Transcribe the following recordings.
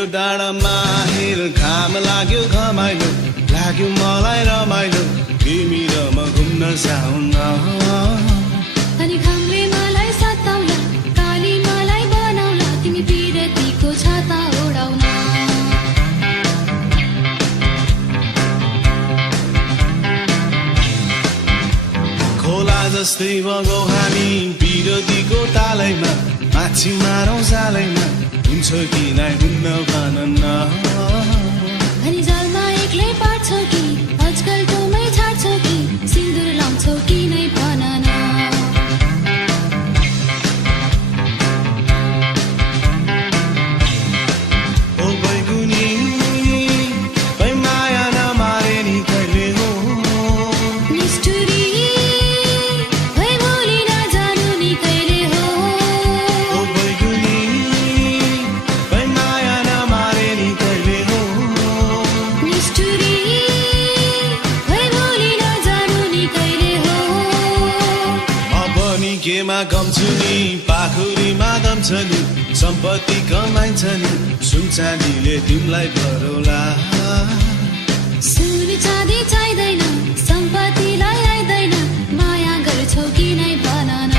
त्यो डाँडामा हिल घाम लाग्यो घमाइलो लाग्यो मलाई रमाइलो तिमी र म घुम्न जाउँ अनि घामले मलाई सताउला काली मलाई बनाउला तिमी पिरतीको छाता ओढाउन खोला जस्तै बगौ हामी पिरतीको तालैमा माछी मारौँ जालैमा हुन्छ कि नाइ हुन्न भन न अनि जलमा एक्लै पार्छौ कि आजकल टोमै छाड्छौ कि सिन्दुर लाउँछौ कि नै भन न ओ बैगुनी पै माया नमारे नि कहिले हो निष्ठुरी भई भोलि नजानु नि कहिले हो ओ बैगुनी पै माया नमारे नि कहिले हो निष्ठुरी भई भोलि नजानु नि कहिले हो अब नि केमा गम्छु नि पाखुरीमा दम्छ नि सम्पत्ति कमाइन्छ नि सुन चाँदीले तिमीलाई भरौला सुन चाँदी चाहिँदैन सम्पत्तिलाई आइदैन माया गर्छौ कि नै भन न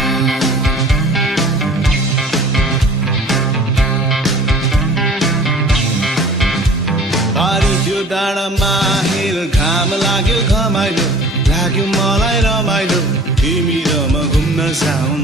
पारी त्यो डाँडामा हिल घाम लाग्यो घमाइलो लाग्यो मलाई रमाइलो तिमी र म घुम्न जाउँ